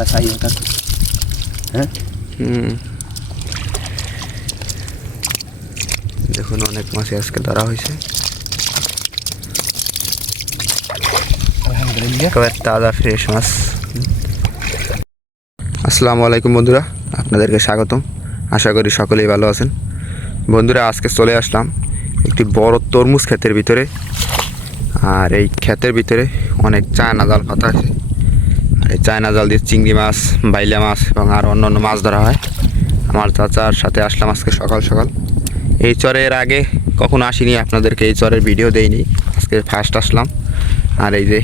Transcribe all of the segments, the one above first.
জায়গা চাই এটা হ্যাঁ দেখুন অনেক মাছই আজকে ধরা হয়েছে, একেবারে তাজা ফ্রেশ মাছ। আসসালামু আলাইকুম বন্ধুরা, আপনাদেরকে স্বাগতম। আশা করি সকলেই ভালো আছেন। বন্ধুরা আজকে চলে আসলাম একটি বড় তরমুজ ক্ষেতের ভিতরে। আর এই ক্ষেতের ভিতরে অনেক চায়না জাল পাতা আছে। আর এই চায়না জাল দিয়ে চিংড়ি মাছ, বাইলা মাছ এবং আর অন্যান্য মাছ ধরা হয়। আমার চাচার সাথে আসলাম আজকে সকাল সকাল। এই চরের আগে কখনো আসিনি, আপনাদেরকে এই চরের ভিডিও দেইনি, আজকে ফার্স্ট আসলাম। আর এই যে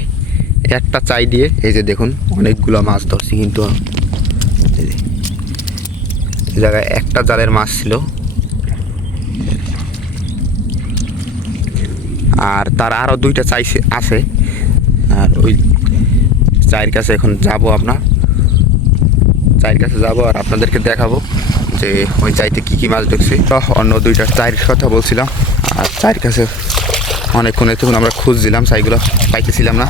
একটা চাই দিয়ে এই যে দেখুন অনেকগুলো মাছ ধরছি, কিন্তু এই জায়গায় একটা জালের মাছ ছিল। আর তার আরও দুইটা চাই আছে। আর ওই চায়ের কাছে এখন যাব, চায়ের কাছে যাব আর আপনাদেরকে দেখাবো যে ওই চাইতে কী কী মাছ ঢুকছে। অন্য দুইটা চায়ের কথা বলছিলাম। আর চায়ের কাছে অনেকক্ষণ এতক্ষণ আমরা খুঁজছিলাম, চাইগুলো পাইতেছিলাম না।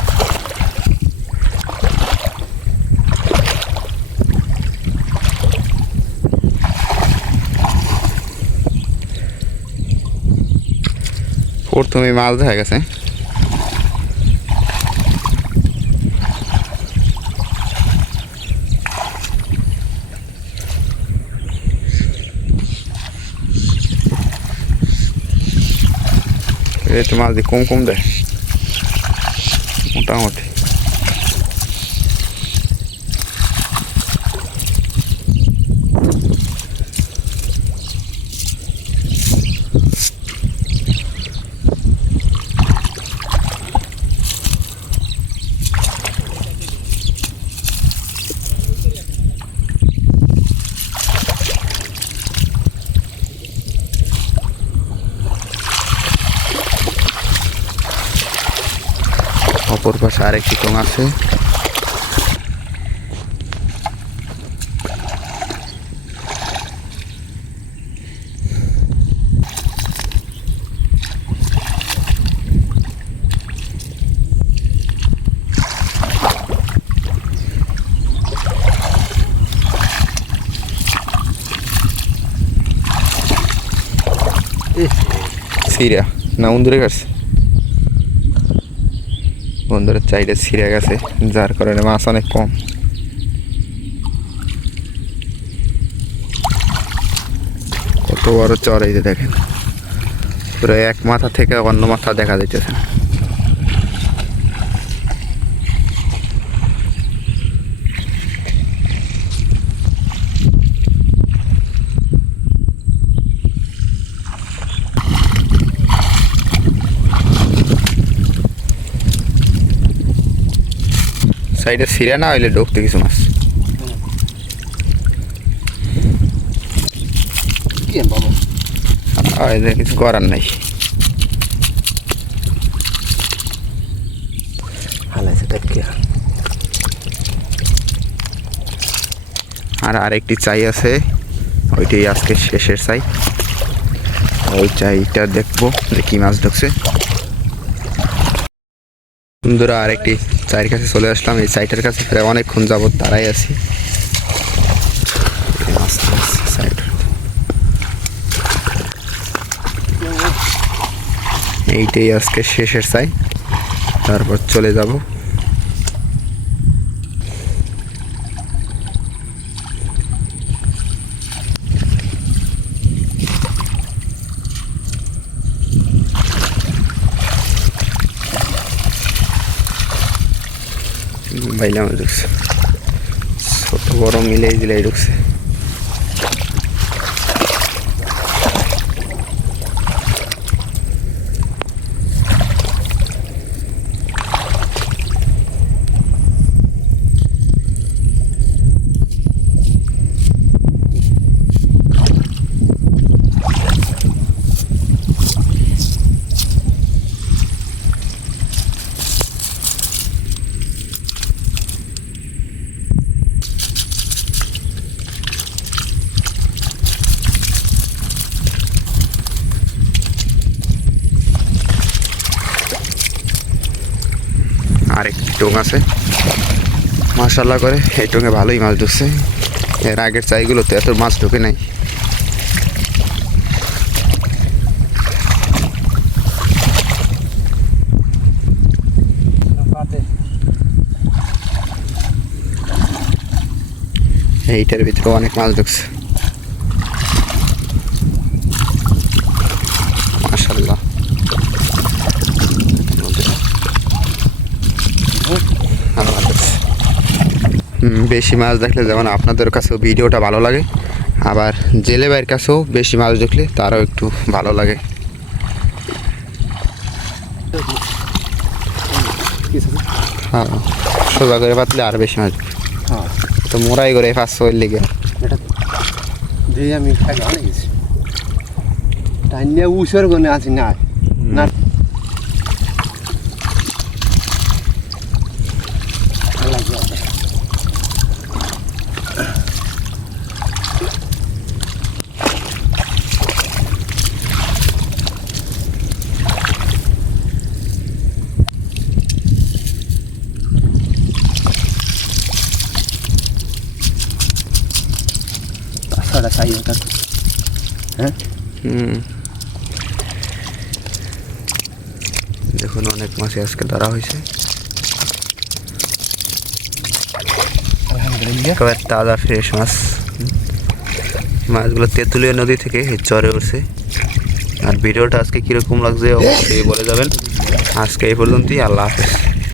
প্রথমে মাছ দেখা গেছে, এই তো মাছ দিয়ে কম কম দেয় মোটামুটি। অপর পাশে আরেকটি টং আছে। সিরা না উন্দুরে কাটছে, বন্ধুরা চাইটা ছিঁড়ে গেছে, যার কারণে মাছ অনেক কম। কত বড় চর এই যে দেখেন, পুরো এক মাথা থেকে অন্য মাথা দেখা যাইতেছে। সাইডে ছিঁড়ে না হইলে ঢুকতে কিছু মাছ। কিছু করার নাই, আর আরেকটি চাই আছে, ওইটাই আজকে শেষের চাই। ওই চাইটা দেখবো যে কি মাছ ঢুকছে। বন্ধুরা আরেকটি চায়ের কাছে চলে আসলাম। এই চাইটার কাছে প্রায় অনেকক্ষণ যাবত দাঁড়াই আছি। এইটাই আজকে শেষের চাই, তারপর চলে যাব। বাইলা মাছ ঢুকছে, ছোট বড় মিলে দিলাই ঢুকছে। আরেকটি টং আছে। মাশাআল্লাহ করে এই টঙ্গে ভালোই মাছ ঢুকছে। এর আগের চাইগুলোতে এত মাছ ঢুকে নাই। এইটার ভিতরে অনেক মাছ ঢুকছে মাশাআল্লাহ। বেশি মাছ দেখলে যেমন আপনাদের কাছেও ভিডিওটা ভালো লাগে, আবার জেলে ভাইয়ের কাছেও বেশি মাছ দেখলে তারও একটু ভালো লাগে। হ্যাঁ, সোজা করে পাতলে আর বেশি মাছ তো মোড়াই করে 500 লেগে দিয়ে আমি খাই অনেক গেছি টাইনিয়া উসর গনে আছি না না সারা চাই ওটা হ্যাঁ দেখুন অনেক মাছই আজকে ধরা হয়েছে, একেবারে তাজা ফ্রেশ মাছ। মাছগুলো তেঁতুলিয়া নদী থেকে চরে উঠছে। আর ভিডিওটা আজকে কীরকম লাগছে অবশ্যই বলে যাবেন। আজকে এই পর্যন্তই, আল্লাহ হাফেজ।